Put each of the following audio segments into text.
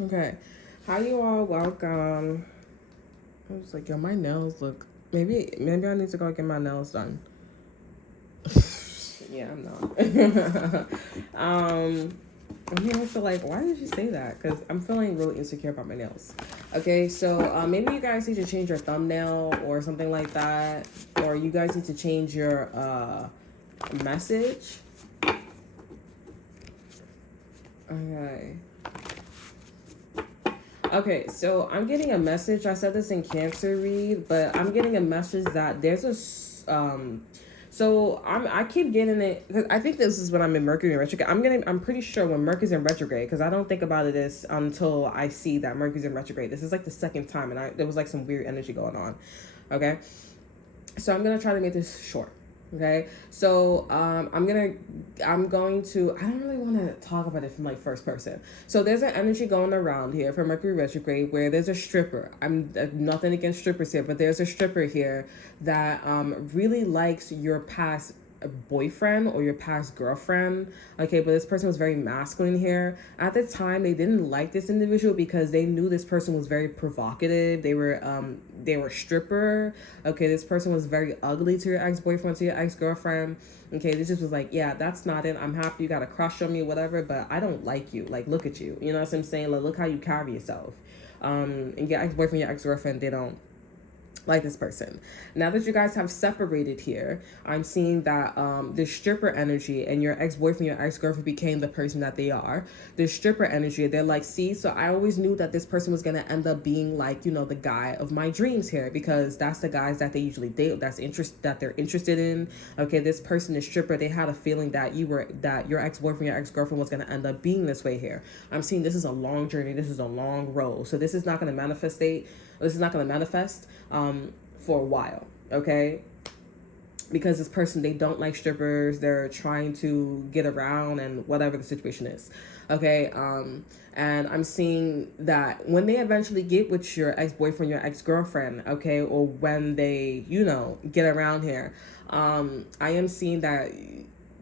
Okay. Hi, you all. Welcome. I was like, yo, my nails look. Maybe I need to go get my nails done. Yeah, I'm not. um, I'm here for like, why did you say that? Because I'm feeling really insecure about my nails. Okay, so maybe you guys need to change your thumbnail or something like that, or you guys need to change your message. Okay. Okay, so I'm getting a message. I said this in Cancer read, but I'm getting a message that there's so I keep getting it because I think this is when I'm in Mercury in retrograde. I'm pretty sure when Mercury's in retrograde because I don't think about it this until I see that Mercury's in retrograde. This is like the second time, and there was like some weird energy going on. Okay, so I'm gonna try to make this short. Okay, so I'm going to. I don't really want to talk about it from like first person. So there's an energy going around here for Mercury retrograde where there's a stripper. I'm nothing against strippers here, but there's a stripper here that really likes your past boyfriend or your past girlfriend. Okay, but this person was very masculine here. At the time, they didn't like this individual because they knew this person was very provocative. They were stripper. Okay, this person was very ugly to your ex-boyfriend, to your ex-girlfriend. Okay, this just was like, yeah, that's not it. I'm happy you got a crush on me, whatever, but I don't like you. Like, look at you. You know what I'm saying? Like, look how you carry yourself. And your ex-boyfriend, your ex-girlfriend, they don't like this person. Now that you guys have separated here, I'm seeing that this stripper energy and your ex-boyfriend, your ex-girlfriend became the person that they are. This stripper energy, they're like, see, so I always knew that this person was gonna end up being like, you know, the guy of my dreams here because that's the guys that they usually date, that they're interested in. Okay, this person is stripper. They had a feeling that your ex-boyfriend, your ex-girlfriend was gonna end up being this way here. I'm seeing this is a long journey. This is a long road. So this is not gonna manifestate. This is not gonna manifest for a while, okay? Because this person, they don't like strippers. They're trying to get around and whatever the situation is, okay? And I'm seeing that when they eventually get with your ex-boyfriend, your ex-girlfriend, okay, or when they, you know, get around here, I am seeing that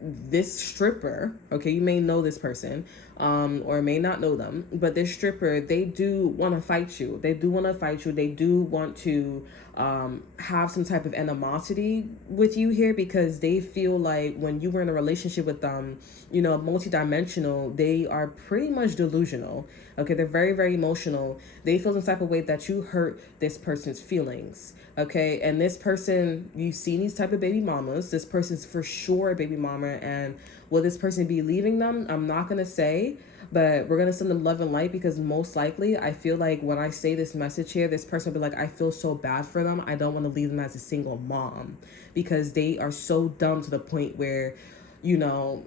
this stripper, okay, you may know this person, or may not know them, but this stripper, they do want to fight you. They do want to fight you. They do want to have some type of animosity with you here because they feel like when you were in a relationship with them, you know, multidimensional, they are pretty much delusional. Okay, they're very, very emotional. They feel some type of way that you hurt this person's feelings. Okay, and this person, you've seen these type of baby mamas. This person's for sure a baby mama, and will this person be leaving them? I'm not gonna say, but we're gonna send them love and light because most likely, I feel like when I say this message here, this person will be like, I feel so bad for them. I don't want to leave them as a single mom because they are so dumb to the point where, you know,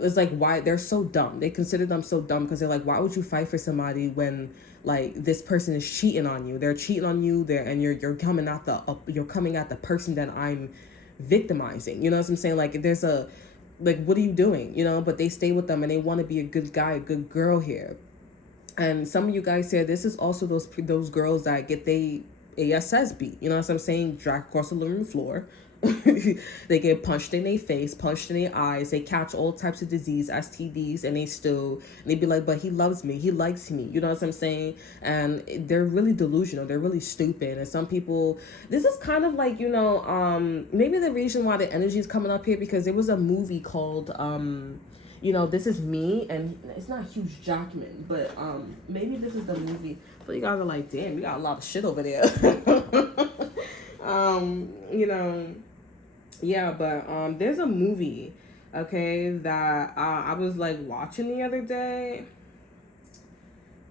it's like why they're so dumb. They consider them so dumb because they're like, why would you fight for somebody when like this person is cheating on you? They're cheating on you there, and you're coming at the person that I'm victimizing. You know what I'm saying? Like there's a like what are you doing? You know, but they stay with them and they want to be a good guy, a good girl here. And some of you guys here, this is also those girls that get they ASS beat. You know what I'm saying? Drag across the living room floor. They get punched in their face, punched in their eyes. They catch all types of disease, STDs, and they be like, but he loves me. He likes me. You know what I'm saying? And they're really delusional. They're really stupid. And some people, this is kind of like, you know, maybe the reason why the energy is coming up here because there was a movie called, you know, This Is Me, and it's not Hugh Jackman, but maybe this is the movie. So you guys are like, damn, you got a lot of shit over there. You know, yeah, but there's a movie, okay, that I was like watching the other day.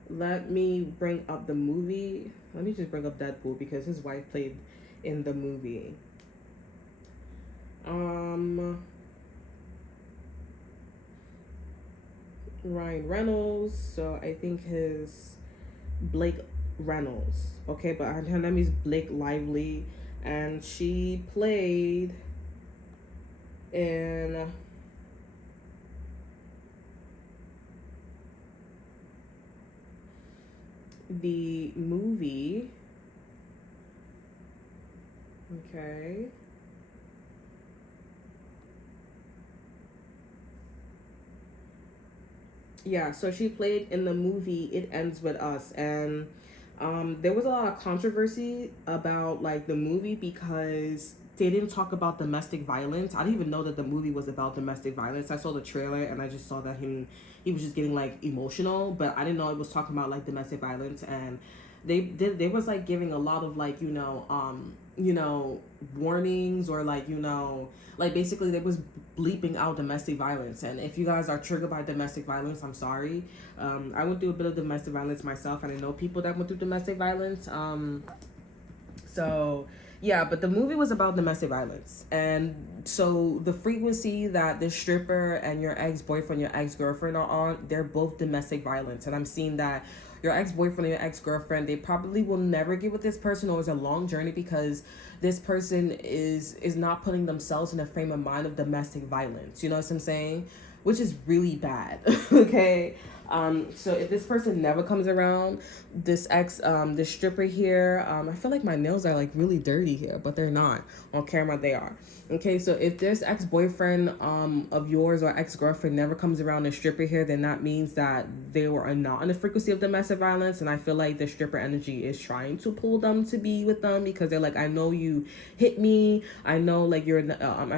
Let me bring up the movie. Let me just bring up Deadpool because his wife played in the movie. Ryan Reynolds. So I think his Blake Reynolds. Okay, but her name is Blake Lively, and she played in the movie. Okay. Yeah, so she played in the movie It Ends With Us, and there was a lot of controversy about like the movie because they didn't talk about domestic violence. I didn't even know that the movie was about domestic violence. I saw the trailer and I just saw that he was just getting like emotional, but I didn't know it was talking about like domestic violence. And they was like giving a lot of like warnings, or like like basically they was bleeping out domestic violence. And if you guys are triggered by domestic violence, I'm sorry. I went through a bit of domestic violence myself, and I know people that went through domestic violence. So yeah, but the movie was about domestic violence. And so the frequency that the stripper and your ex-boyfriend, your ex-girlfriend are on, they're both domestic violence. And I'm seeing that your ex-boyfriend and your ex-girlfriend, they probably will never get with this person, or it's a long journey because this person is not putting themselves in a frame of mind of domestic violence. You know what I'm saying? Which is really bad. Okay. So if this person never comes around, this stripper here, I feel like my nails are like really dirty here, but they're not. On camera they are. Okay, so if this ex-boyfriend of yours or ex-girlfriend never comes around the stripper here, then that means that they were not on the frequency of domestic violence. And I feel like the stripper energy is trying to pull them to be with them, because they're like, I know you hit me, I know like I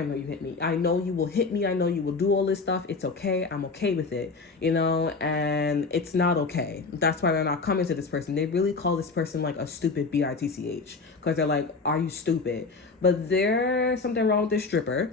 know you hit me, I know you will hit me, I know you will do all this stuff. It's okay, I'm okay with it, and it's not okay. That's why they're not coming to this person. They really call this person like a stupid bitch, because they're like, are you stupid? But there's something wrong with this stripper,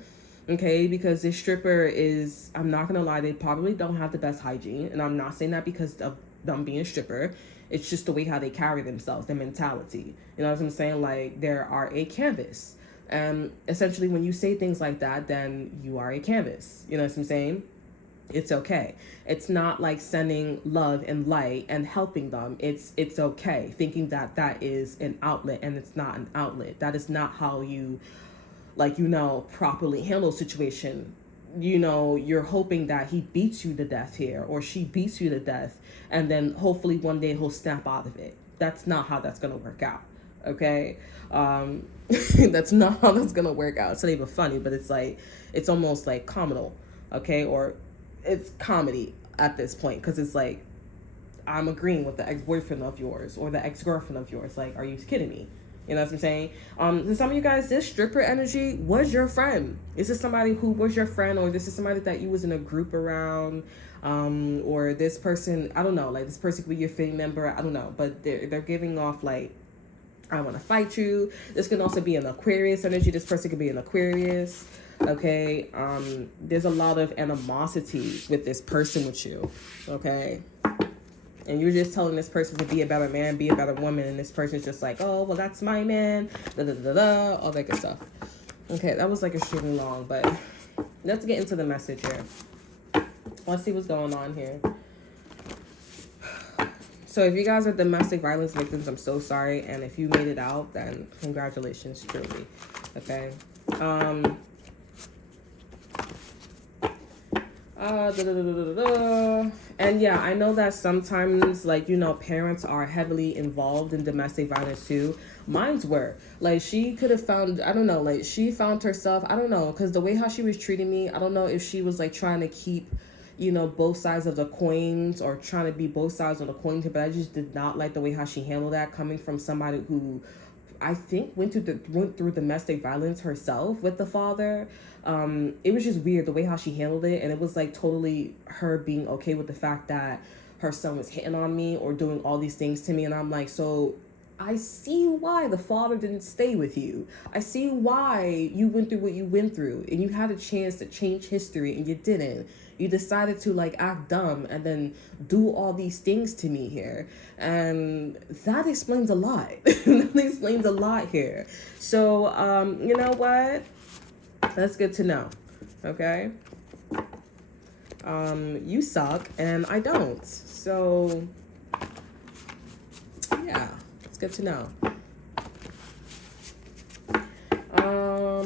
okay? Because this stripper is, I'm not gonna lie, they probably don't have the best hygiene. And I'm not saying that because of them being a stripper. It's just the way how they carry themselves, their mentality. You know what I'm saying? Like, they are a canvas. And essentially, when you say things like that, then you are a canvas. You know what I'm saying? It's okay. It's not like sending love and light and helping them. It's okay. Thinking that that is an outlet, and it's not an outlet. That is not how you properly handle a situation. You're hoping that he beats you to death here, or she beats you to death, and then hopefully one day he'll snap out of it. That's not how that's gonna work out. Okay. That's not how that's gonna work out. It's not even funny, but it's almost like comical. Okay. Or it's comedy at this point, because it's like, I'm agreeing with the ex-boyfriend of yours or the ex-girlfriend of yours. Like, are you kidding me? You know what I'm saying? To some of you guys, this stripper energy was your friend. Is this somebody who was your friend, or this is somebody that you was in a group around, or this person, I don't know, like this person could be your family member, I don't know, but they're giving off like, I want to fight you. This can also be an Aquarius energy. This person could be an Aquarius. Okay. There's a lot of animosity with this person with you. Okay. And you're just telling this person to be a better man, be a better woman, and this person's just like, oh, well, that's my man, da da da da, all that good stuff. Okay, that was like extremely long, but let's get into the message here. Let's see what's going on here. So if you guys are domestic violence victims, I'm so sorry. And if you made it out, then congratulations, truly. Okay. And yeah, I know that sometimes, like, parents are heavily involved in domestic violence too. Mine's were. Like, she could have found, I don't know, like, she found herself, I don't know, because the way how she was treating me, I don't know if she was, like, trying to keep, both sides of the coins, or trying to be both sides of the coin, but I just did not like the way how she handled that, coming from somebody who I think went through domestic violence herself with the father. It was just weird the way how she handled it, and it was like totally her being okay with the fact that her son was hitting on me or doing all these things to me, and I'm like, so I see why the father didn't stay with you. I see why you went through what you went through, and you had a chance to change history and you didn't. You decided to like act dumb and then do all these things to me here. And that explains a lot. That explains a lot here. So, you know what? That's good to know. Okay? You suck and I don't. So, yeah, it's good to know. All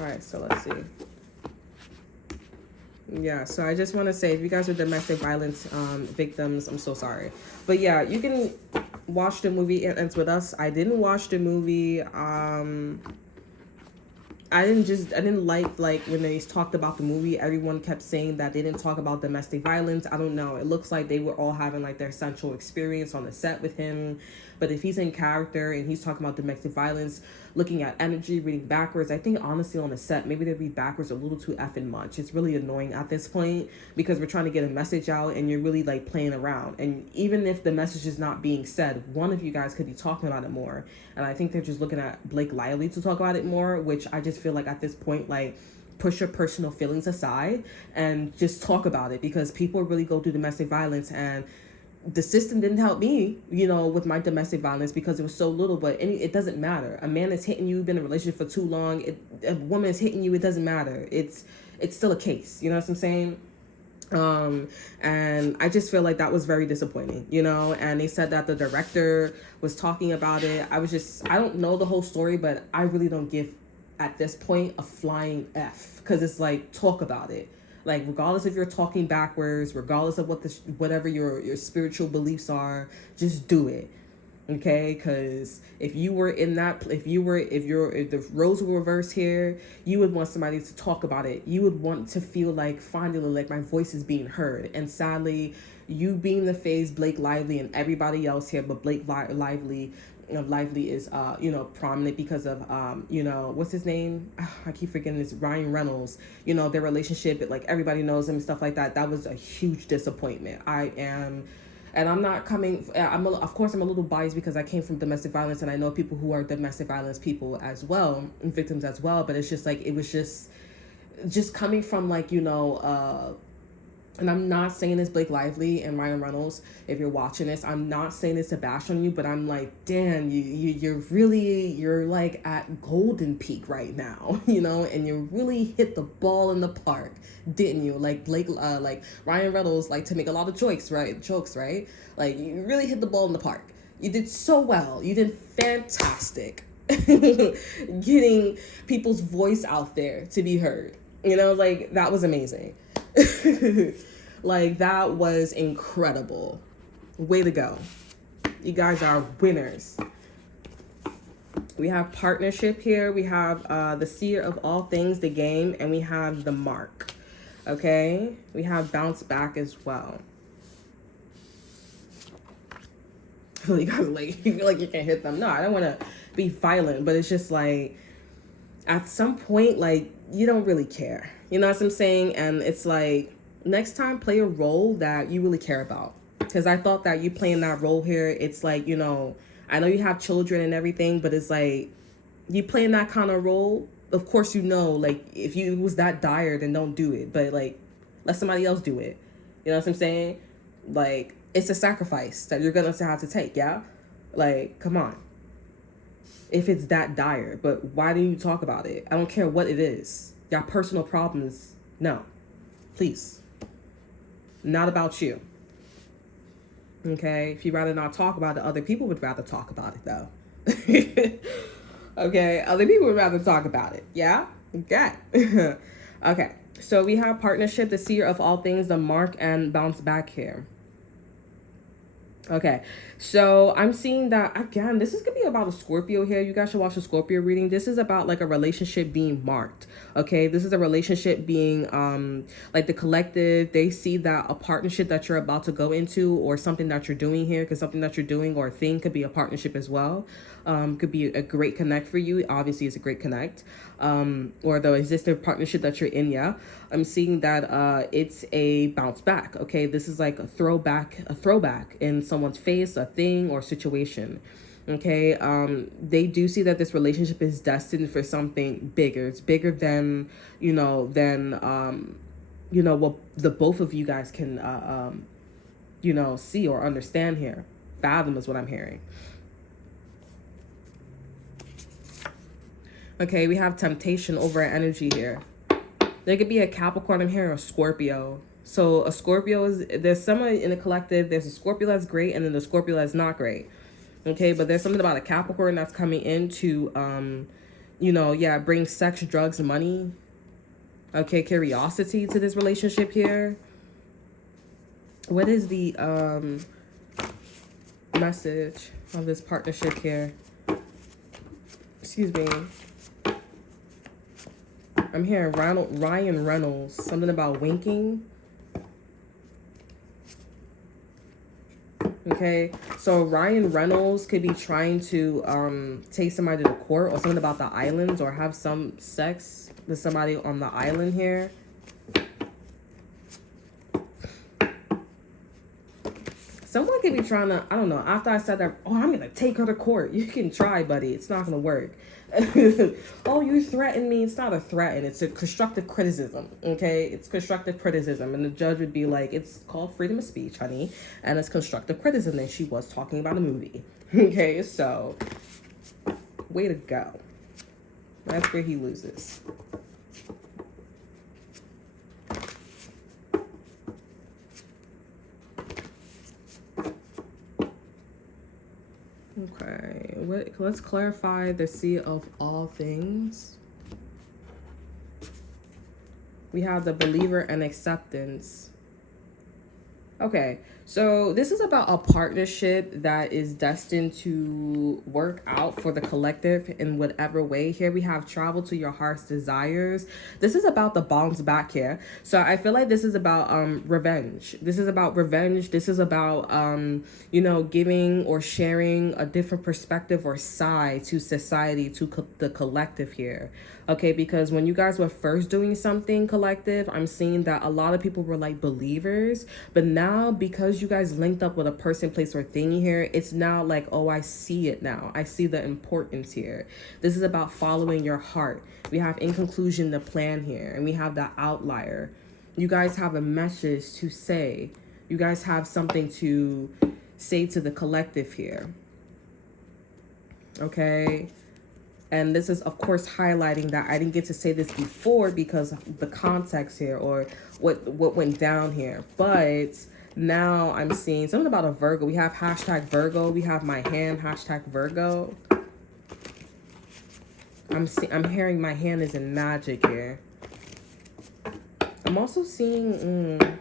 right, so let's see. Yeah, so I just want to say, if you guys are domestic violence victims, I'm so sorry. But yeah, you can watch the movie It Ends With Us. I didn't watch the movie. I didn't like when they talked about the movie, everyone kept saying that they didn't talk about domestic violence. I don't know. It looks like they were all having like their sensual experience on the set with him. But if he's in character and he's talking about domestic violence, looking at energy, reading backwards, I think honestly on the set, maybe they read backwards a little too effing much. It's really annoying at this point because we're trying to get a message out and you're really like playing around. And even if the message is not being said, one of you guys could be talking about it more. And I think they're just looking at Blake Lively to talk about it more, which I just feel like at this point, like, push your personal feelings aside and just talk about it, because people really go through domestic violence, and the system didn't help me, with my domestic violence because it was so little. But it doesn't matter. A man is hitting you, been in a relationship for too long. A woman is hitting you. It doesn't matter. It's still a case. You know what I'm saying? And I just feel like that was very disappointing, and they said that the director was talking about it. I don't know the whole story, but I really don't give at this point a flying F, because it's like, talk about it. Like, regardless if you're talking backwards, regardless of whatever your spiritual beliefs are, just do it. Okay, because if the roles were reversed here, you would want somebody to talk about it. You would want to feel like finally, like, my voice is being heard. And sadly, you being the face, Blake Lively, and everybody else here, but Blake Lively is prominent because of what's his name, I keep forgetting this, Ryan Reynolds, their relationship, like everybody knows him and stuff like that. That was a huge disappointment. Of course I'm a little biased because I came from domestic violence and I know people who are domestic violence people as well, and victims as well, but it's just like, it was just coming from like, and I'm not saying this, Blake Lively and Ryan Reynolds, if you're watching this, I'm not saying this to bash on you, but I'm like, damn, you're like at golden peak right now, and you really hit the ball in the park, didn't you? Like like Ryan Reynolds, like to make a lot of jokes, right? Like, you really hit the ball in the park. You did so well. You did fantastic. Getting people's voice out there to be heard. Like, that was amazing. Like, that was incredible. Way to go. You guys are winners. We have partnership here. We have the seer of all things, the game, and we have the mark. Okay? We have bounce back as well. I feel like you feel like you can hit them. No, I don't want to be violent, but it's just like, at some point, like, you don't really care. You know what I'm saying? And it's like, next time, play a role that you really care about. Because I thought that you playing that role here, it's like, I know you have children and everything, but it's like, you playing that kind of role, of course, like, if it was that dire, then don't do it. But, like, let somebody else do it. You know what I'm saying? Like, it's a sacrifice that you're going to have to take, yeah? Like, come on. If it's that dire, but why do you talk about it? I don't care what it is. Your personal problems, no. Please. Not about you. Okay? If you'd rather not talk about it, other people would rather talk about it, though. Okay? Other people would rather talk about it. Yeah? Okay. Okay. So we have partnership, the seer of all things, the mark, and bounce back here. Okay, so I'm seeing that, again, this is going to be about a Scorpio here. You guys should watch the Scorpio reading. This is about, like, a relationship being marked, okay? This is a relationship being, like, the collective. They see that a partnership that you're about to go into, or something that you're doing here, because something that you're doing or a thing could be a partnership as well. Could be a great connect for you. Obviously, it's a great connect. Or the existing partnership that you're in, yeah. I'm seeing that it's a bounce back, okay? This is like a throwback in someone's face, a thing or situation, okay? They do see that this relationship is destined for something bigger. It's bigger than, what the both of you guys can, see or understand here. Fathom is what I'm hearing. Okay, we have temptation over energy here. There could be a Capricorn, I'm hearing a Scorpio. So a Scorpio there's someone in the collective, there's a Scorpio that's great, and then the Scorpio that's not great. Okay, but there's something about a Capricorn that's coming in to, bring sex, drugs, money. Okay, curiosity to this relationship here. What is the message of this partnership here? Excuse me. I'm hearing Ryan Reynolds. Something about winking. Okay, so Ryan Reynolds could be trying to take somebody to court, or something about the islands, or have some sex with somebody on the island here. Someone could be trying to, I don't know, after I said that, oh, I'm going to take her to court. You can try, buddy. It's not going to work. Oh, you threatened me. It's not a threat. It's a constructive criticism, okay? It's constructive criticism. And the judge would be like, it's called freedom of speech, honey. And it's constructive criticism. And she was talking about a movie. Okay, so way to go. That's where he loses. Okay, let's clarify the seat of all things. We have the believer and acceptance. Okay, so this is about a partnership that is destined to work out for the collective in whatever way. Here we have travel to your heart's desires. This is about the bounce back here. So I feel like this is about revenge. This is about revenge. This is about you know, giving or sharing a different perspective or side to society, to the collective here. Okay, because when you guys were first doing something collective, I'm seeing that a lot of people were like believers, but now because you guys linked up with a person, place, or thing here, it's now like, oh, I see it now. I see the importance here. This is about following your heart. We have in conclusion the plan here, and we have the outlier. You guys have a message to say. You guys have something to say to the collective here. Okay. And this is, of course, highlighting that I didn't get to say this before because of the context here, or what went down here. But now I'm seeing something about a Virgo. We have hashtag Virgo. We have my hand, hashtag Virgo. I'm hearing my hand is in magic here. I'm also seeing...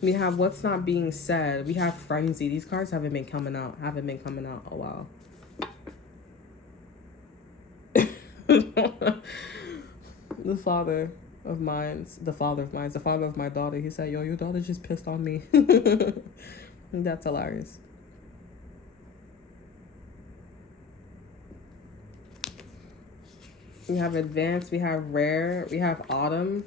We have what's not being said. We have frenzy. These cards haven't been coming out. A while. The father of my daughter. He said, yo, your daughter just pissed on me. That's hilarious. We have advanced. We have rare. We have autumn.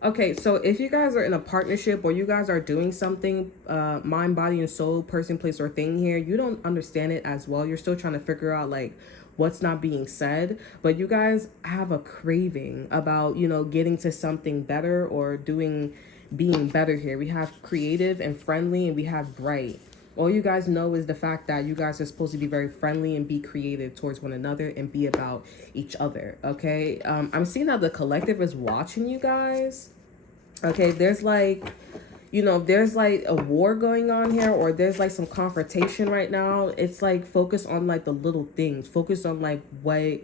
Okay, so if you guys are in a partnership, or you guys are doing something, mind, body, and soul, person, place, or thing here, you don't understand it as well. You're still trying to figure out like what's not being said, but you guys have a craving about, you know, getting to something better or being better here. We have creative and friendly, and we have bright. All you guys know is the fact that you guys are supposed to be very friendly and be creative towards one another and be about each other, okay? I'm seeing that the collective is watching you guys, okay? There's like, you know, there's like a war going on here, or there's like some confrontation right now. It's like focus on like the little things. Focus on like what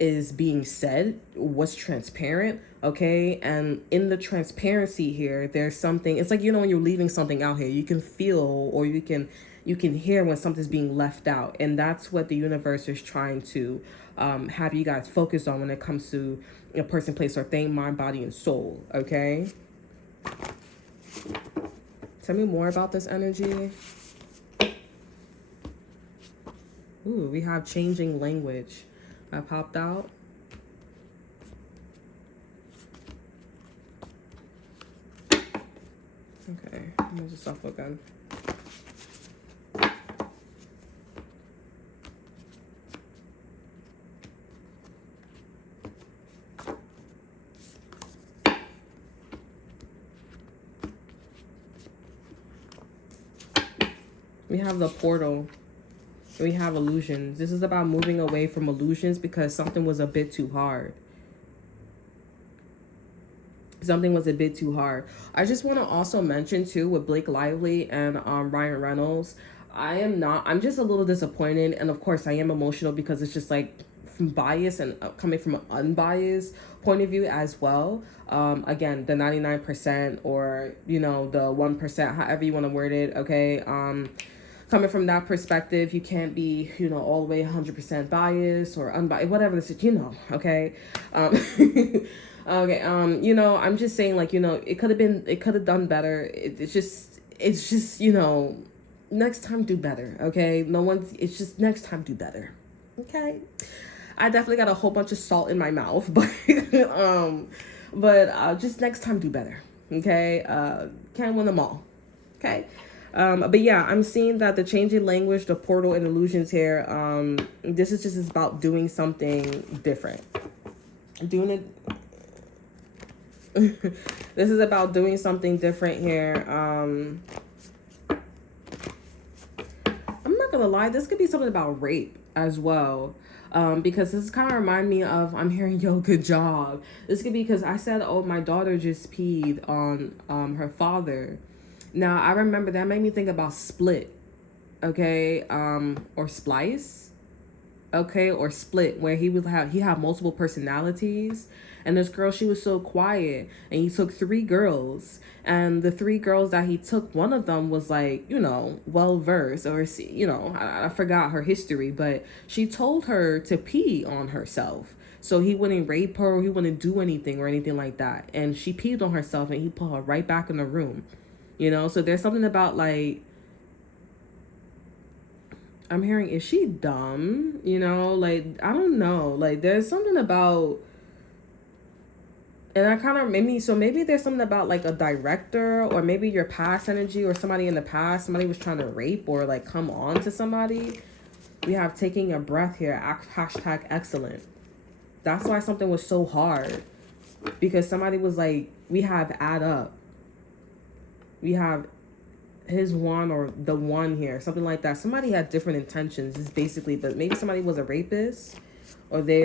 is being said, what's transparent, okay? And in the transparency here, there's something, it's like, you know, when you're leaving something out here, you can feel, or you can hear when something's being left out. And that's what the universe is trying to have you guys focus on when it comes to a person, place, or thing, mind, body, and soul, okay? Tell me more about this energy. Ooh, we have changing language. I popped out. Okay, I'm gonna just shuffle again. We have the portal. We have illusions. This is about moving away from illusions because something was a bit too hard. Something was a bit too hard. I just want to also mention too with Blake Lively and Ryan Reynolds, I am not. I'm just a little disappointed, and of course, I am emotional because it's just like from bias and coming from an unbiased point of view as well. Again, the 99% or the 1%, however you want to word it. Okay. Coming from that perspective, you can't be all the way 100% biased or unbiased, whatever this is. Okay. Okay. I'm just saying, like, it could have done better. It's just next time do better. Okay, it's just next time do better. Okay, I definitely got a whole bunch of salt in my mouth, but just next time do better. Okay, can't win them all. Okay. But yeah, I'm seeing that the changing language, the portal and illusions here, this is just about doing something different. Doing it. This is about doing something different here. I'm not gonna lie, this could be something about rape as well. Because this kind of remind me of, I'm hearing, yo, good job. This could be because I said, oh, my daughter just peed on her father. Now, I remember that made me think about Split, okay, or Splice, okay, or Split, where he had multiple personalities. And this girl, she was so quiet, and he took 3 girls, and the 3 girls that he took, one of them was like, well versed, or I forgot her history, but she told her to pee on herself, so he wouldn't rape her, or he wouldn't do anything or anything like that. And she peed on herself, and he put her right back in the room, So there's something about, like, I'm hearing, is she dumb? Like, I don't know, like, there's something about. And I kind of maybe there's something about like a director, or maybe your past energy, or somebody in the past, somebody was trying to rape or like come on to somebody. We have taking a breath here, hashtag excellent. That's why something was so hard, because somebody was like, we have add up. We have his one or the one here, something like that. Somebody had different intentions, is basically, but maybe somebody was a rapist, or they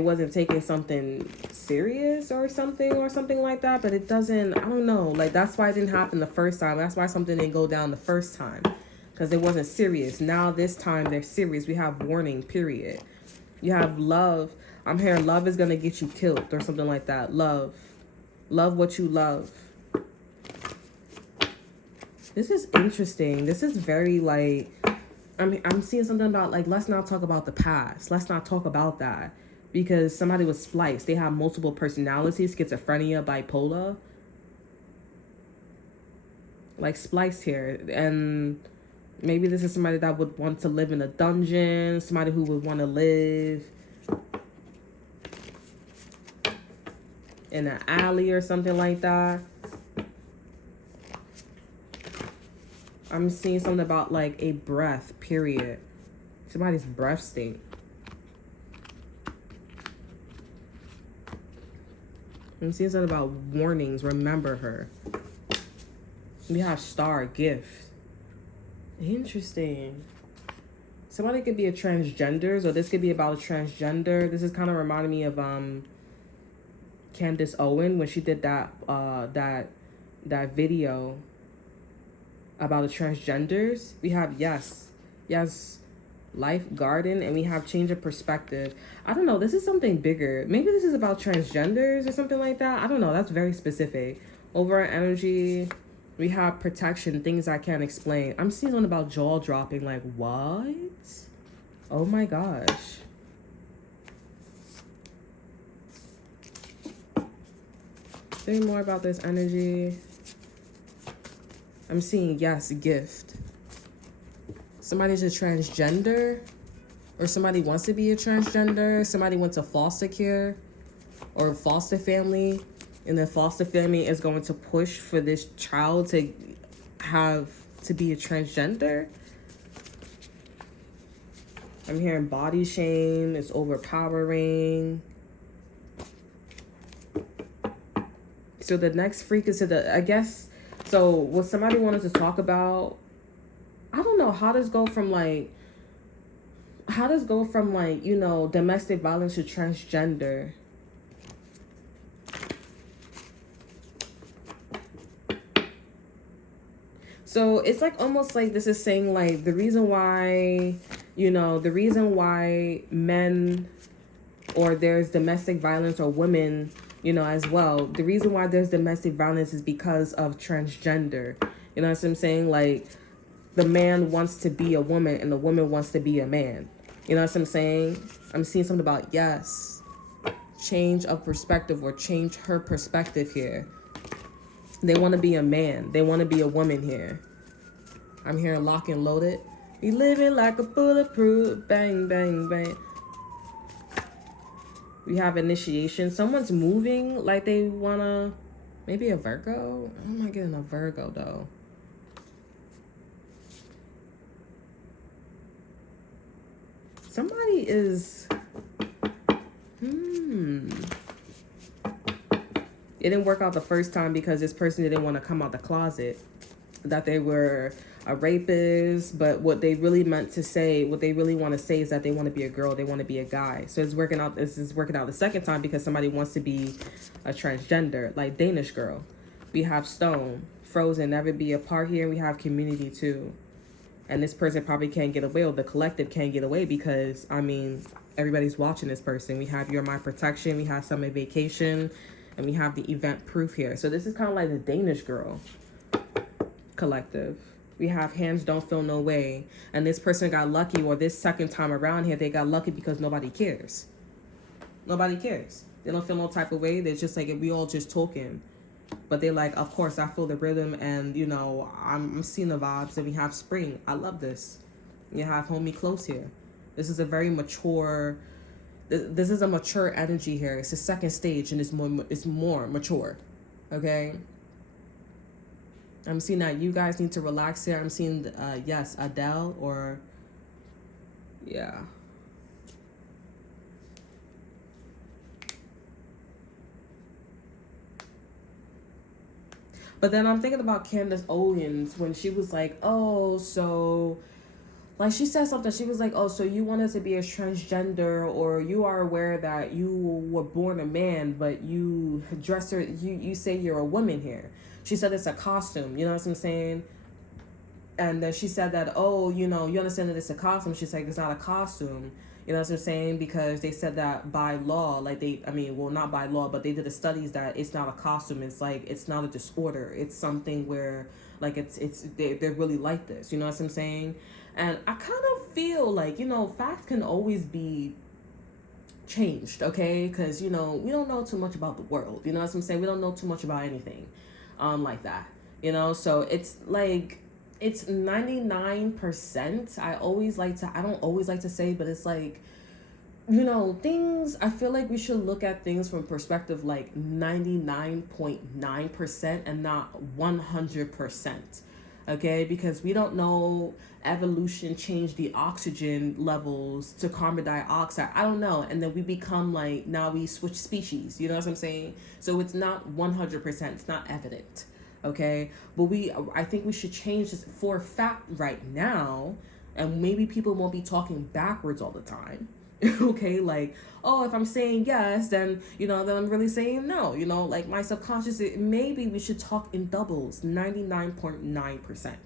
wasn't taking something serious or something like that. But it doesn't, I don't know, like, that's why it didn't happen the first time. That's why something didn't go down the first time, because it wasn't serious. Now this time they're serious. We have warning, period. You have love. I'm hearing love is gonna get you killed or something like that. Love what you love. This is interesting. This is very, like, I'm seeing something about, like, let's not talk about the past. Let's not talk about that. Because somebody was spliced. They have multiple personalities, schizophrenia, bipolar. Like, spliced here. And maybe this is somebody that would want to live in a dungeon. Somebody who would want to live in an alley or something like that. I'm seeing something about, like, a breath, period. Somebody's breath stink. I'm seeing something about warnings. Remember her. We have star, gift. Interesting. Somebody could be a transgender, so this could be about a transgender. This is kind of reminding me of Candace Owen when she did that video about the transgenders. We have yes, life garden, and we have change of perspective. I don't know, this is something bigger. Maybe this is about transgenders or something like that. I don't know, that's very specific. Over energy, we have protection, things I can't explain. I'm seeing something about jaw dropping, like, what? Oh my gosh. Say more about this energy. I'm seeing yes, gift. Somebody's a transgender, or somebody wants to be a transgender. Somebody went to foster care or foster family, and the foster family is going to push for this child to be a transgender. I'm hearing body shame is overpowering. So the next freak is I guess, so what somebody wanted to talk about, I don't know, how does go from like, domestic violence to transgender? So it's like almost like this is saying like the reason why, the reason why men, or there's domestic violence, or women, as well. The reason why there's domestic violence is because of transgender. You know what I'm saying? Like the man wants to be a woman and the woman wants to be a man. You know what I'm saying? I'm seeing something about, yes, change of perspective, or change her perspective here. They want to be a man. They want to be a woman here. I'm hearing lock and loaded. We living like a bulletproof, bang, bang, bang. We have initiation. Someone's moving like they want to, maybe a Virgo? I'm not getting a Virgo though. Somebody is, it didn't work out the first time because this person didn't want to come out the closet that they were a rapist. But what they really meant to say, what they really want to say, is that they want to be a girl, they want to be a guy. So it's working out. This is working out the second time because somebody wants to be a transgender, like Danish girl. We have stone, frozen, never be apart here. We have community too. And this person probably can't get away, or the collective can't get away, because I mean, everybody's watching this person. We have You're My Protection, we have Summer Vacation, and we have the event proof here. So this is kind of like the Danish girl collective. We have Hands Don't Feel No Way. And this person got lucky, or this second time around here, they got lucky because nobody cares. Nobody cares. They don't feel no type of way. They're just like, we all just talking. But they're like, of course, I feel the rhythm, and, I'm seeing the vibes, and we have spring. I love this. You have homie close here. This is a very mature... This is a mature energy here. It's the second stage, and it's more mature. Okay? I'm seeing that you guys need to relax here. I'm seeing, yes, Adele, or... Yeah. But then I'm thinking about Candace Owens when she was like, oh, so... Like, she said something. She was like, oh, so you want us to be a transgender, or you are aware that you were born a man, but you dress her, you say you're a woman here. She said it's a costume, you know what I'm saying? And then she said that, oh, you understand that it's a costume. She's like, it's not a costume. You know what I'm saying? Because they said that by law, like not by law, but they did the studies that it's not a costume. It's like, it's not a disorder. It's something where, like, they're really like this. You know what I'm saying? And I kind of feel like, facts can always be changed, okay? Because, we don't know too much about the world. You know what I'm saying? We don't know too much about anything like that. So it's like, it's 99%. I don't always like to say, but it's like, things, I feel like we should look at things from perspective like 99.9% and not 100%. Okay, because we don't know, evolution changed the oxygen levels to carbon dioxide. I don't know. And then we become like, now we switch species. You know what I'm saying? So it's not 100%. It's not evident. Okay, but I think we should change this for a fact right now, and maybe people won't be talking backwards all the time. Okay, like, oh, if I'm saying yes, then then I'm really saying no. Like my subconscious, maybe we should talk in doubles, 99.9%.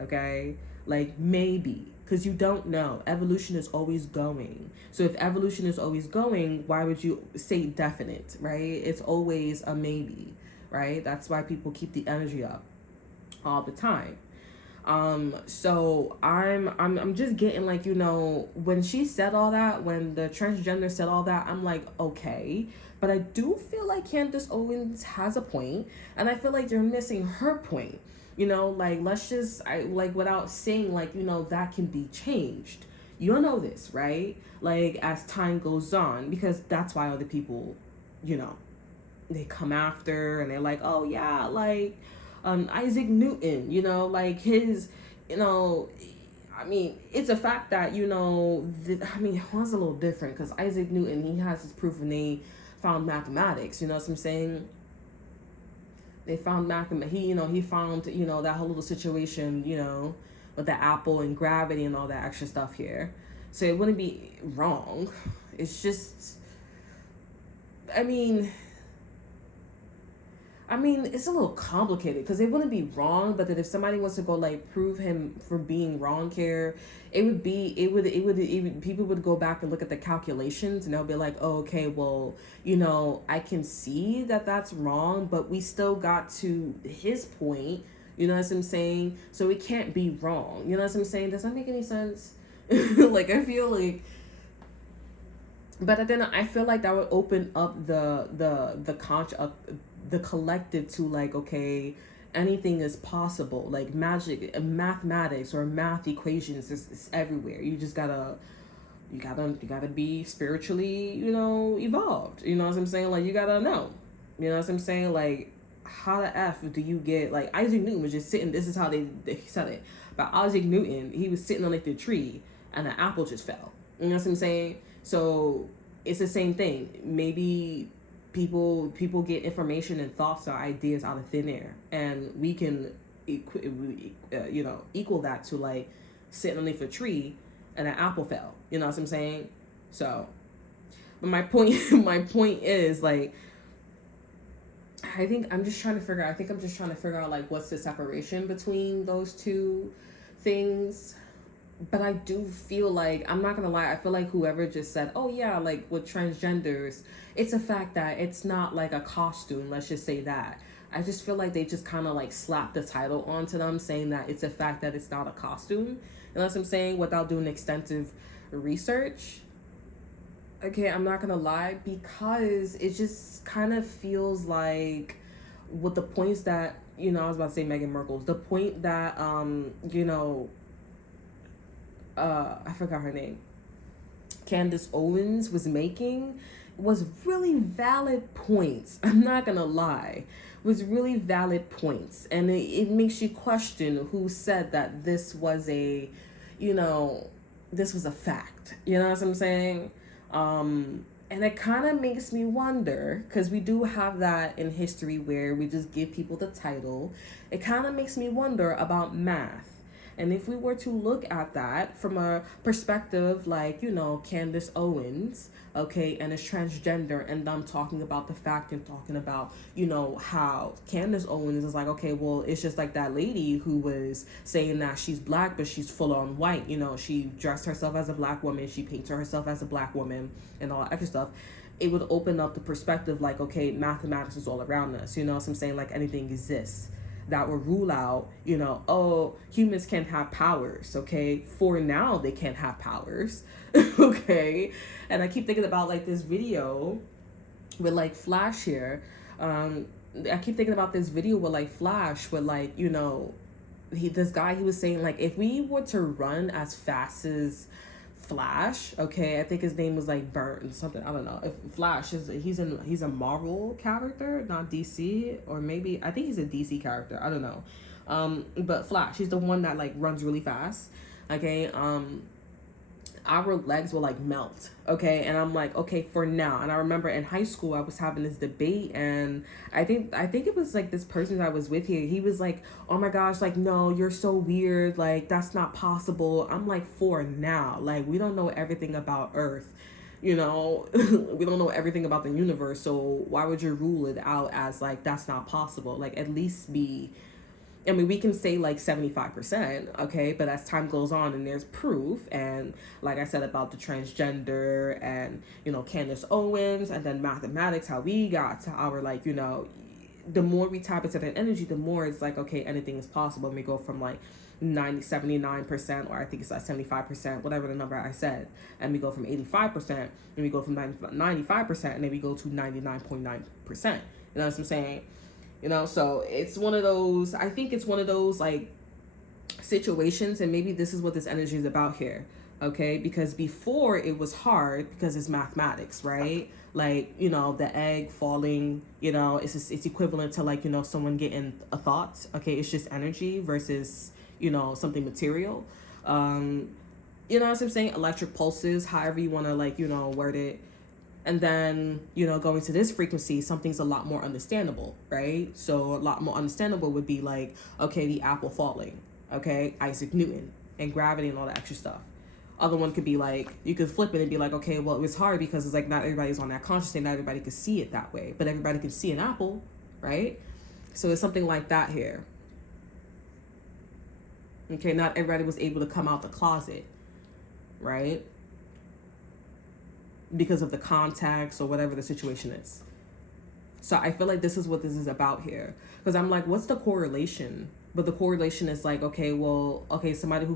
Okay, like maybe, because you don't know. Evolution is always going. So if evolution is always going, why would you say definite, right? It's always a maybe. Right? That's why people keep the energy up all the time. So I'm just getting like, when she said all that, when the transgender said all that, I'm like, okay. But I do feel like Candace Owens has a point, and I feel like you're missing her point. Like, let's just, without saying, like, that can be changed. You'll know this, right? Like, as time goes on, because that's why other people, they come after, and they're like, oh yeah, like Isaac Newton, like his, I mean, it's a fact that, it was a little different, because Isaac Newton, he has his proof, and they found mathematics, you know what I'm saying? They found mathematics. He found, that whole little situation, with the apple and gravity and all that extra stuff here. So it wouldn't be wrong. It's just, I mean, I mean, it's a little complicated because it wouldn't be wrong, but then if somebody wants to go like prove him for being wrong here, people would go back and look at the calculations and they'll be like, oh, okay, well, I can see that that's wrong, but we still got to his point. You know what I'm saying? So it can't be wrong. You know what I'm saying? Does that make any sense? Like, I feel like, but then I feel like that would open up the collective to like, okay, anything is possible. Like magic, mathematics or math equations is everywhere. You gotta be spiritually, evolved. You know what I'm saying? Like, you gotta know. You know what I'm saying? Like, how the F do you get, like, Isaac Newton was just sitting, this is how they said it. But Isaac Newton, he was sitting on like the tree and an apple just fell. You know what I'm saying? So it's the same thing. Maybe people get information and thoughts or ideas out of thin air, and we can equal that to like sitting underneath a tree and an apple fell. You know what I'm saying? So, but my point is like, I think I'm just trying to figure out like what's the separation between those two things. But I do feel like, I'm not gonna lie, I feel like whoever just said, oh yeah, like with transgenders, it's a fact that it's not like a costume, let's just say that. I just feel like they just kind of like slapped the title onto them, saying that it's a fact that it's not a costume. You know what I'm saying? Without doing extensive research. Okay, I'm not gonna lie, because it just kind of feels like with the points that, I was about to say Meghan Markle's, the point that, I forgot her name, Candace Owens was making was really valid points. I'm not gonna lie, was really valid points, and it makes you question who said that this was a, this was a fact. You know what I'm saying? And it kind of makes me wonder, because we do have that in history where we just give people the title. It kind of makes me wonder about math. And if we were to look at that from a perspective like, Candace Owens, okay, and is transgender, and I'm talking about the fact and talking about, how Candace Owens is like, okay, well, it's just like that lady who was saying that she's black, but she's full on white. She dressed herself as a black woman, she painted herself as a black woman, and all that extra stuff. It would open up the perspective like, okay, mathematics is all around us. You know what I'm saying? Like, anything exists. That will rule out, oh, humans can't have powers, okay? For now, they can't have powers, okay? And I keep thinking about, like, this video with, like, Flash here. I keep thinking about this video with, like, Flash, with, like, this guy, he was saying, like, if we were to run as fast as Flash, okay, I think his name was like Burn something, I don't know. If Flash he's a Marvel character, not DC, or maybe I think he's a DC character, I don't know. But Flash, he's the one that like runs really fast. Okay, our legs will like melt, okay? And I'm like, okay, for now. And I remember in high school I was having this debate, and I think it was like this person that I was with here, he was like, oh my gosh, like, no, you're so weird, like, that's not possible. I'm like, for now, like, we don't know everything about Earth, we don't know everything about the universe, so why would you rule it out as like that's not possible? Like, at least be, I mean, we can say like 75%, okay, but as time goes on and there's proof, and like I said about the transgender and, Candace Owens, and then mathematics, how we got to our, like, the more we tap into that energy, the more it's like, okay, anything is possible. And we go from like 79%, or I think it's like 75%, whatever the number I said, and we go from 85%, and we go from 95%, and then we go to 99.9%. You know what I'm saying? So it's one of those, I think it's one of those like situations, and maybe this is what this energy is about here, okay? Because before it was hard because it's mathematics, right? Like, the egg falling, it's equivalent to like, someone getting a thought, okay? It's just energy versus, something material. You know what I'm saying? Electric pulses, however you want to like, word it. And then, going to this frequency, something's a lot more understandable, right? So a lot more understandable would be like, okay, the apple falling, okay, Isaac Newton, and gravity and all that extra stuff. Other one could be like, you could flip it and be like, okay, well, it was hard because it's like not everybody's on that conscious state, not everybody could see it that way, but everybody can see an apple, right? So it's something like that here. Okay, not everybody was able to come out the closet, right? Because of the context or whatever the situation is. So I feel like this is what this is about here. Because I'm like, what's the correlation? But the correlation is like, okay, well, okay, somebody who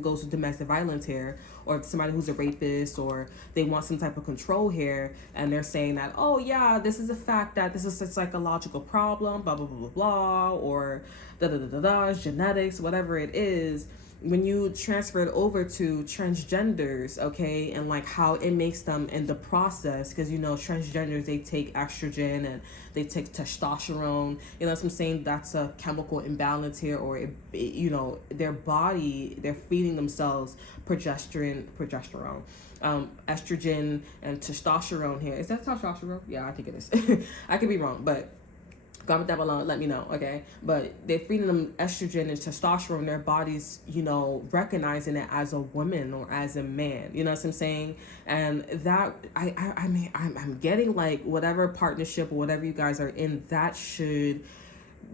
goes through domestic violence here, or somebody who's a rapist, or they want some type of control here, and they're saying that, oh yeah, this is a fact that this is a psychological problem, blah blah blah blah blah, or da da da da da, genetics, whatever it is. When you transfer it over to transgenders, okay, and like how it makes them in the process, because you know transgenders, they take estrogen and they take testosterone, you know what I'm saying, that's a chemical imbalance here, or you know, their body, they're feeding themselves estrogen and testosterone here. Is that testosterone? Yeah, I think it is. I could be wrong, but comment down below and let me know, okay? But they're feeding them estrogen and testosterone, their bodies, you know, recognizing it as a woman or as a man, you know what I'm saying? And that, I mean, I'm getting like whatever partnership or whatever you guys are in, that should,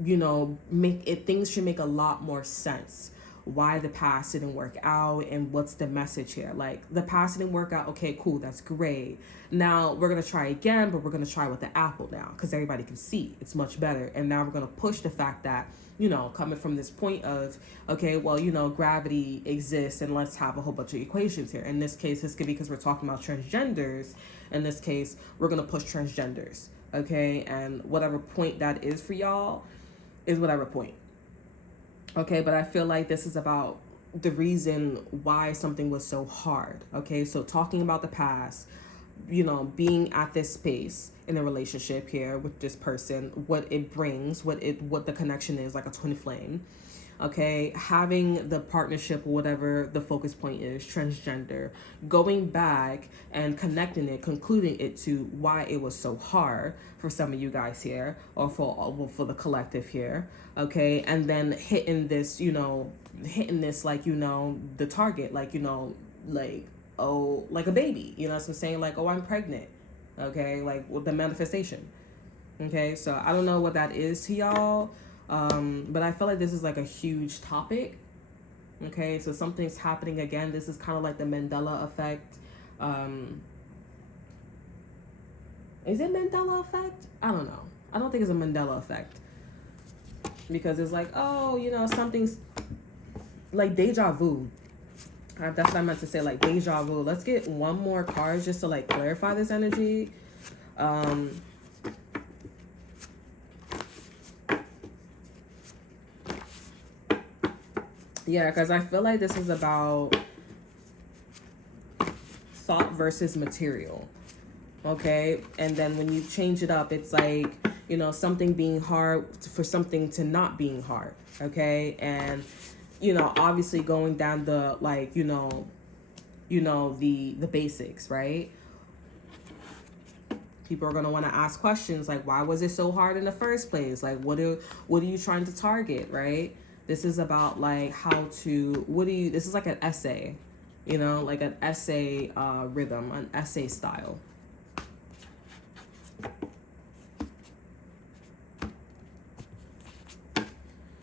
you know, make it, things should make a lot more sense. Why the past didn't work out and what's the message here. Like, the past didn't work out, okay, cool, that's great. Now we're gonna try again, but we're gonna try with the apple now, because everybody can see it's much better. And now we're gonna push the fact that, you know, coming from this point of, okay, well, you know, gravity exists and let's have a whole bunch of equations here. In this case, this could be because we're talking about transgenders. In this case, we're gonna push transgenders, okay? And whatever point that is for y'all is whatever point. Okay, but I feel like this is about the reason why something was so hard. Okay, so talking about the past, you know, being at this space in a relationship here with this person, what it brings, what the connection is, like a twin flame. Okay, having the partnership, whatever the focus point is, transgender, going back and connecting it, concluding it to why it was so hard for some of you guys here, or for the collective here. Okay, and then hitting this, you know, like, you know, the target, like, you know, like, oh, like a baby, you know what I'm saying, like, oh, I'm pregnant. Okay, like, with the manifestation. Okay, so I don't know what that is to y'all. But I feel like this is like a huge topic. Okay, so something's happening again. This is kind of like the Mandela effect. Is it Mandela effect? I don't know. I don't think it's a Mandela effect. Because it's like, oh, you know, something's like deja vu. That's what I meant to say, like deja vu. Let's get one more card just to like clarify this energy. Yeah, because I feel like this is about thought versus material. Okay, and then when you change it up, it's like, you know, something being hard for something to not being hard. Okay, and you know, obviously going down the, like, you know, the basics, right? People are gonna want to ask questions like, why was it so hard in the first place? Like, what are you trying to target, right? This is about like how to, this is like an essay, you know, like an essay rhythm, an essay style.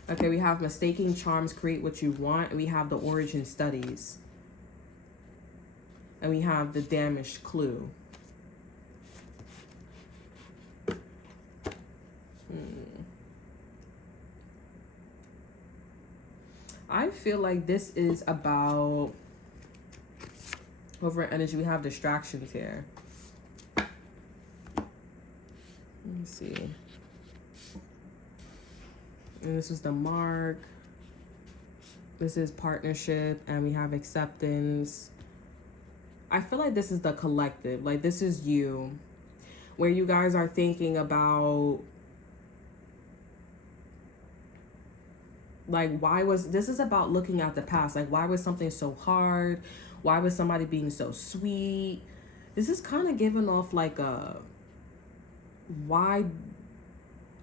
Okay, we have mistaking charms create what you want. And we have the origin studies. And we have the damaged clue. I feel like this is about, over energy, we have distractions here. Let me see. And this is the mark. This is partnership, and we have acceptance. I feel like this is the collective. Like, this is you, where you guys are thinking about, like, this is about looking at the past. Like, why was something so hard? Why was somebody being so sweet? This is kind of giving off like a, why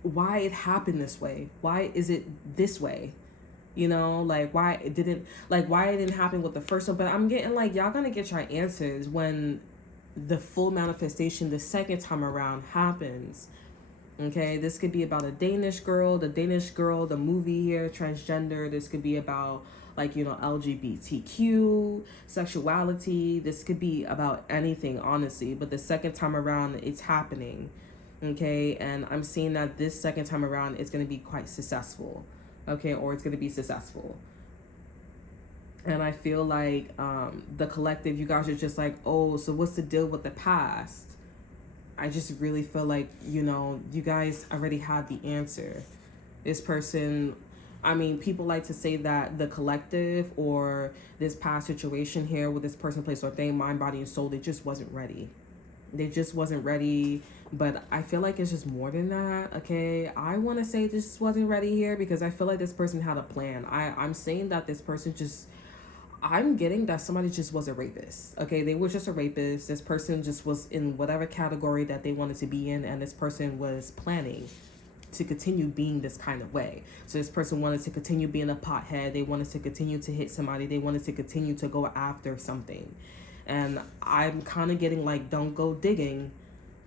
it happened this way? Why is it this way? You know, like, why it didn't happen with the first one? But I'm getting like, y'all gonna get your answers when the full manifestation the second time around happens. Okay, this could be about a Danish girl, the movie here, transgender. This could be about, like, LGBTQ, sexuality. This could be about anything, honestly. But the second time around, it's happening. Okay, and I'm seeing that this second time around, it's going to be quite successful. Okay, or it's going to be successful. And I feel like the collective, you guys are just like, oh, so what's the deal with the past? I just really feel like, you guys already had the answer. This person, I mean, people like to say that the collective or this past situation here with this person, place, or thing, mind, body, and soul, they just wasn't ready. They just wasn't ready. But I feel like it's just more than that, okay? I want to say this wasn't ready here because I feel like this person had a plan. I'm saying that this person just, I'm getting that somebody just was a rapist. Okay, they were just a rapist. This person just was in whatever category that they wanted to be in, and this person was planning to continue being this kind of way. So this person wanted to continue being a pothead. They wanted to continue to hit somebody. They wanted to continue to go after something. And I'm kind of getting like, don't go digging.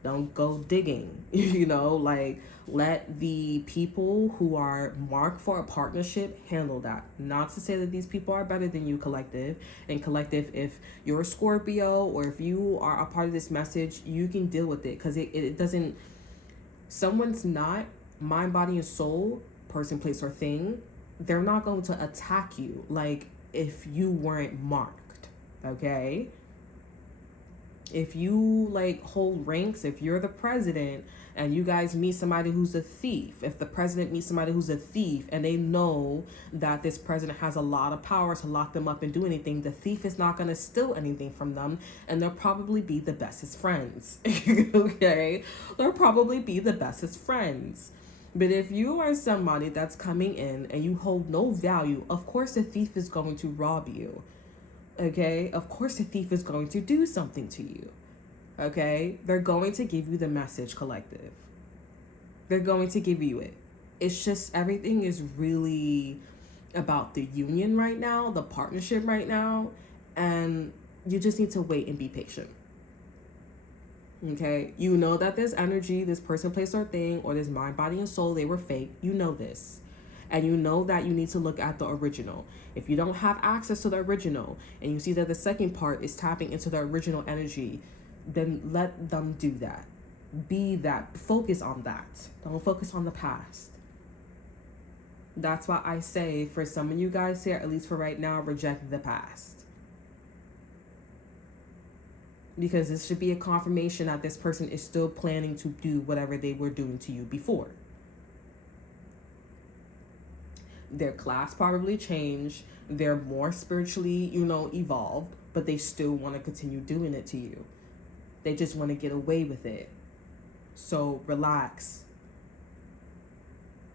Don't go digging. Like, let the people who are marked for a partnership handle that. Not to say that these people are better than you, collective. And collective, if you're a Scorpio or if you are a part of this message, you can deal with it. Because it doesn't, someone's not mind, body, and soul, person, place, or thing. They're not going to attack you like if you weren't marked. Okay? If you like hold ranks, if you're the president and you guys meet somebody who's a thief, if the president meets somebody who's a thief and they know that this president has a lot of power to lock them up and do anything, the thief is not going to steal anything from them, and they'll probably be the bestest friends. Okay? They'll probably be the bestest friends. But if you are somebody that's coming in and you hold no value, of course the thief is going to rob you. Okay, of course the thief is going to do something to you. Okay, they're going to give you the message, collective. They're going to give you it. It's just everything is really about the union right now, the partnership right now, and you just need to wait and be patient. Okay, you know that this energy, this person, place, or thing, or this mind, body, and soul, they were fake. You know this. And you know that you need to look at the original. If you don't have access to the original and you see that the second part is tapping into the original energy, then let them do that. Be that. Focus on that. Don't focus on the past. That's why I say for some of you guys here, at least for right now, reject the past. Because this should be a confirmation that this person is still planning to do whatever they were doing to you before. Their class probably changed. They're more spiritually, evolved, but they still want to continue doing it to you. They just want to get away with it. So relax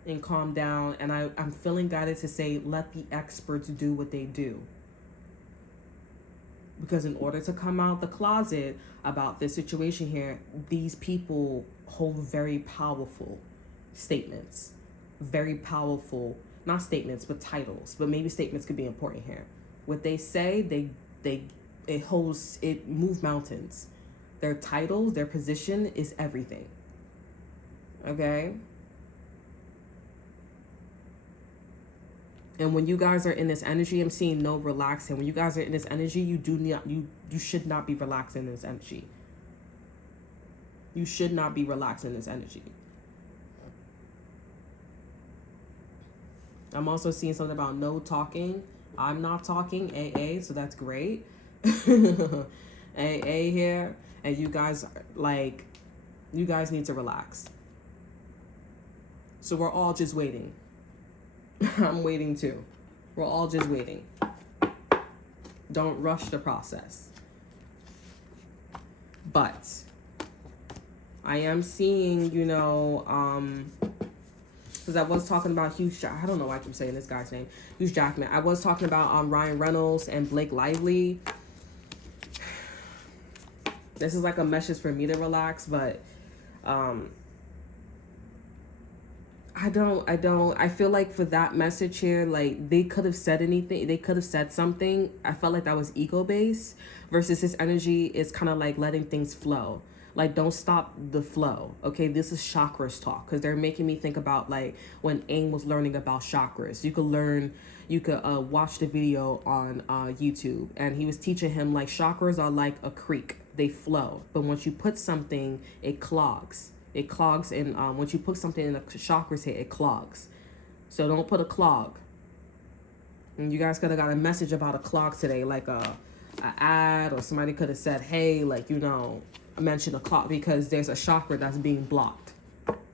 and calm down. And I'm feeling guided to say, let the experts do what they do. Because in order to come out the closet about this situation here, these people hold very powerful statements. Very powerful, not statements, but titles. But maybe statements could be important here. What they say, it moves mountains. Their titles, their position is everything. Okay? And when you guys are in this energy, I'm seeing no relaxing. When you guys are in this energy, you should not be relaxing in this energy. You should not be relaxing in this energy. I'm also seeing something about no talking. I'm not talking, AA, so that's great. AA here. And you guys, you guys need to relax. So we're all just waiting. I'm waiting too. We're all just waiting. Don't rush the process. But I am seeing, because I was talking about I don't know why I keep saying this guy's name, Hugh Jackman. I was talking about Ryan Reynolds and Blake Lively. This is like a message for me to relax, but I feel like for that message here, like they could have said anything, they could have said something. I felt like that was ego based versus his energy is kind of like letting things flow. Like, don't stop the flow. Okay, this is chakras talk, because they're making me think about like when Aang was learning about chakras. You could watch the video on YouTube, and he was teaching him like chakras are like a creek. They flow, but once you put something, it clogs. It clogs, and once you put something in the chakras here, it clogs. So don't put a clog. And you guys could have got a message about a clog today, like a ad, or somebody could have said, hey, like, you know, mention a clog, because there's a chakra that's being blocked,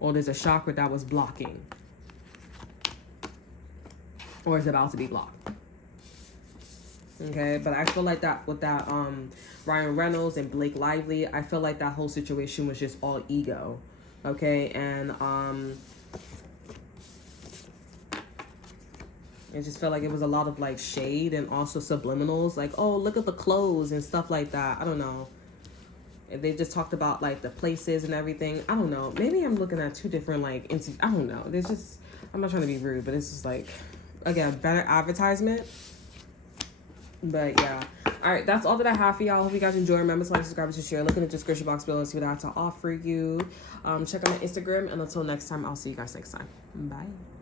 or there's a chakra that was blocking, or is about to be blocked. Okay, but I feel like that with that Ryan Reynolds and Blake Lively, I feel like that whole situation was just all ego. Okay, and it just felt like it was a lot of like shade and also subliminals, like, oh, look at the clothes and stuff like that. I don't know. They just talked about like the places and everything. I don't know. Maybe I'm looking at two different like I don't know. There's just, I'm not trying to be rude, but it's just like, again, better advertisement. But yeah. All right, that's all that I have for y'all. Hope you guys enjoy. Remember to like, subscribe, to share. Look in the description box below and see what I have to offer you. Check out my Instagram, and until next time, I'll see you guys next time. Bye.